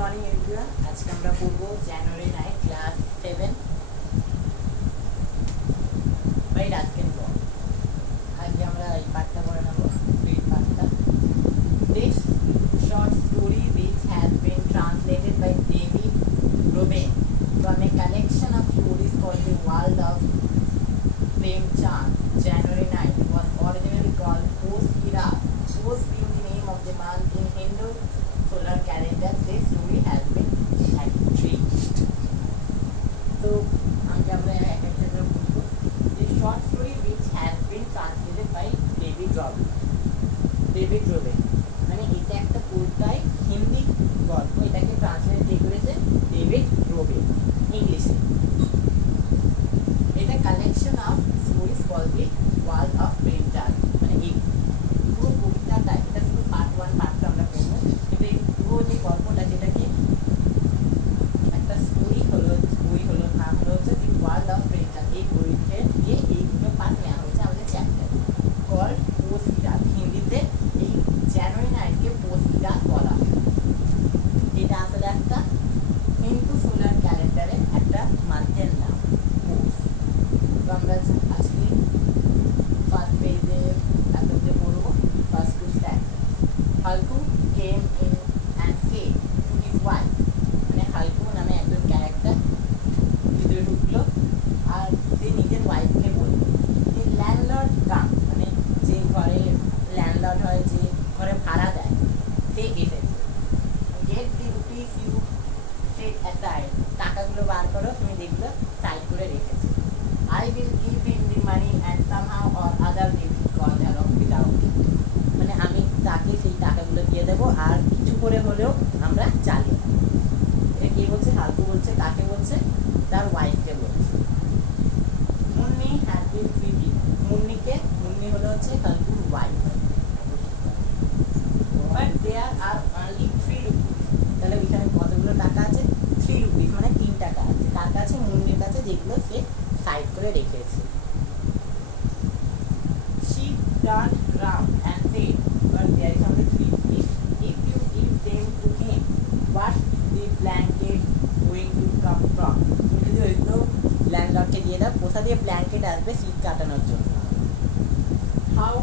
Morning everyone. आज के আমরা পড়ব জানুয়ারি 9 ক্লাস 7 বাই রাস্কেন বল। আজকে আমরা এই পাঠটা পড়ে নেব, এই পাঠটা। This short story which has been translated by David Ruben from a collection of stories called The World of Premchand, January 9, was originally called Post Ira, Post being the name of the month in Hindu solar calendar. This story has been changed. So, the short story which has been translated by David Ruben. মানে এটা একটা পুরোটাই হিন্দি গল্প, এটাকে ট্রান্সলেট করেছে David Rubin ইংলিশে। এটা collection of stories called the world of Premchand. মানে এই পুরো কবিতাটা, এটা শুধু পার্ট 1 পার্ট 2 আমরা পড়বো, কিন্তু এই পুরো যে গল্পটা সেটাকে একটা স্টোরি হলো, বই হলো, নাম হলো হচ্ছে দি ওয়ার্ল্ড অফ প্রেমচাঁদ। এই বইতে গিয়ে এইগুলো পার্ট নেওয়া হয়েছে আমাদের চ্যাপ্টার কল্ড পোস্টগ্রাফ। হিন্দিতে এই জানুয়ারি 9কে পোস্টগ্রাফ বলা হয়। এটা আসলে একটা হিন্দু সোলার ক্যালেন্ডারে একটা মান্থের নাম পোস্ট। তো আমরা আজকে ফার্স্ট পেজে এততে পড়ব। First to stand. Halku came in and said to his wife. মানে হালকু নামে একজন ক্যারেক্টার ভিতরে ঢুকলো আর সে নিজের ওয়াইফকে বলল যে ল্যান্ডলর্ড কাম, মানে যে ঘরে ল্যান্ডলর্ড হয়, যে ঘরে ভাড়া দেয়, সে এসেছে। Get the rupees you set aside, টাকাগুলো বার করো, তুমি যেগুলো সাইড করে রেখেছো। I will give him the money and somehow or other we will call along without it. মানে আমি তাকে সেই টাকাগুলো দিয়ে দেবো আর কিছু করে হলেও আমরা চালিয়ে দেবো। এটা কে বলছে? হালকু বলছে। কাকে বলছে? তার ওয়াইফকে বলছে। Munni had been feeding. Munni হলো হচ্ছে হালকুর ওয়াইফ। But there are only 3 rupees. তাহলে ওইখানে কতগুলো টাকা আছে? 3 রুপিস, মানে 3 টাকা আছে। কার কাছে? মুন্নির কাছে, যেগুলো সে সাইড করে রেখেছে। She turned round and said, but there is only 3 rupees. If you give them to him, what the blanket going to come from? তুমি যদি ওইগুলো ল্যান্ডলর্ডকে দিয়ে দাও, কোথা দিয়ে ব্ল্যাঙ্কেট আসবে শীত কাটানোর জন্য? How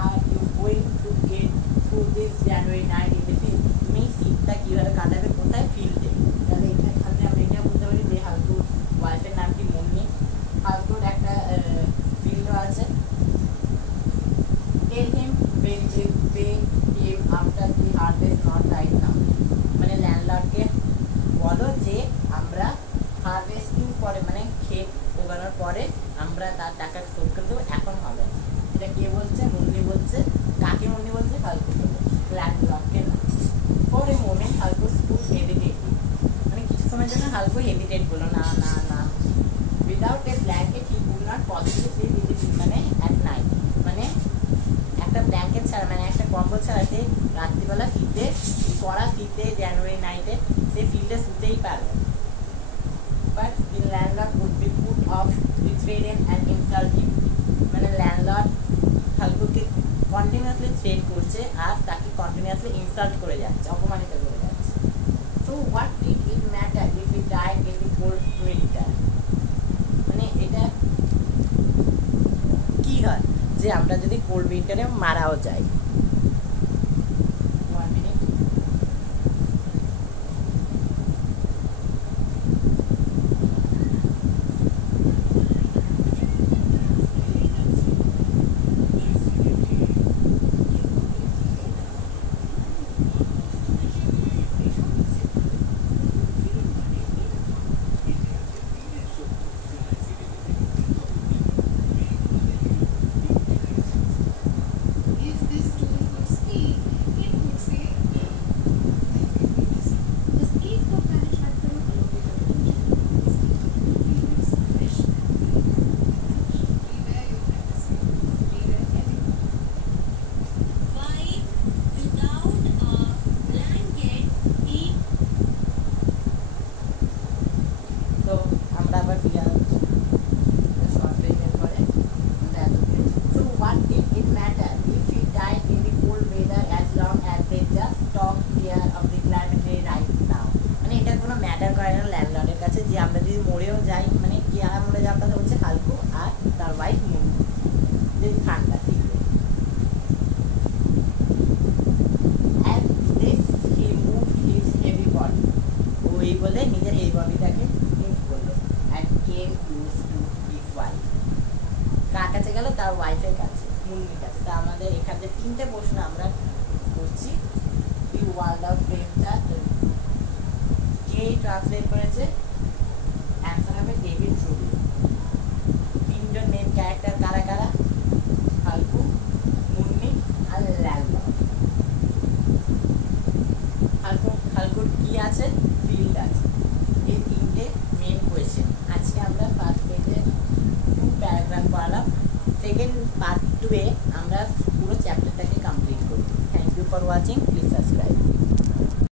are you going to get through this January 9 in the field? তুমি শীতটা কিভাবে কাটাবে? কোথায়? ফিল্ডে। তাহলে এখানে আমরা এটা বলতে পারি যে হালকুর ওয়াইফের নাম কি? মুন্নি। হালকুর একটা ফিল্ডও আছে। Tell him when you pay him after the harvest, not right now. মানে ল্যান্ডলর্ডকে বলো যে আমরা হারভেস্টিং পরে, মানে ক্ষেত উগানোর পরে আমরা তার টাকা শোধ করে দেবো, এখন হবে। এটা কে বলছে? মুন্নি বলছে। কাকে মুন্নি বলছে? হালকুকে বলছে, ল্যান্ডলর্ডকে না। For a moment Halku stood hesitating, মানে কিছু সময়ের জন্য হালকু হেজিটেট করলো, না না না। Without a blanket he could not possibly slip in the field, মানে অ্যাট নাইট। মানে একটা ব্ল্যাঙ্কেট ছাড়া, মানে একটা কম্বল ছাড়া সে রাত্রিবেলা শীতে, কড়া শীতে জানুয়ারি 9-এ সে ফিল্ডে শুতেই পারবে। But the landlord would be put off threaten and insult him. মানে ল্যান্ডলর্ড হালকুকে কন্টিনিউয়াসলি থ্রেট করছে আর তাকে কন্টিনিউয়াসলি ইনসাল্ট করে যাচ্ছে, অপমানিত করে যাচ্ছে। So what did it matter if he died in the cold winter? মানে এটা কি হয় যে আমরা যদি কোল্ড উইন্টারে মারাও যাই? They just talk here of the climate right মুন্নির কাছে। তা আমাদের এখানে 3টে প্রশ্ন আমরা করছি। দি ওয়ার্ল্ড অফ প্রেমচাঁদ কে ট্রান্সলেট করেছে? অ্যান্সার হবে ডেভিড রুবি। 3জন মেন ক্যারেক্টার কারা কারা? ফাল্গু, মুন্নি আর লালবাগ। ফাল্গুর কি আছে? ফিল্ড আছে। এই 3টে মেন কোয়েশ্চেন। আজকে আমরা ফার্স্ট পেজে 2 প্যারাগ্রাফ পড়ালাম। সেকেন্ড পার্ট 2-এ আমরা পুরো চ্যাপ্টারটাকে কমপ্লিট করব। Thank you for watching, please subscribe.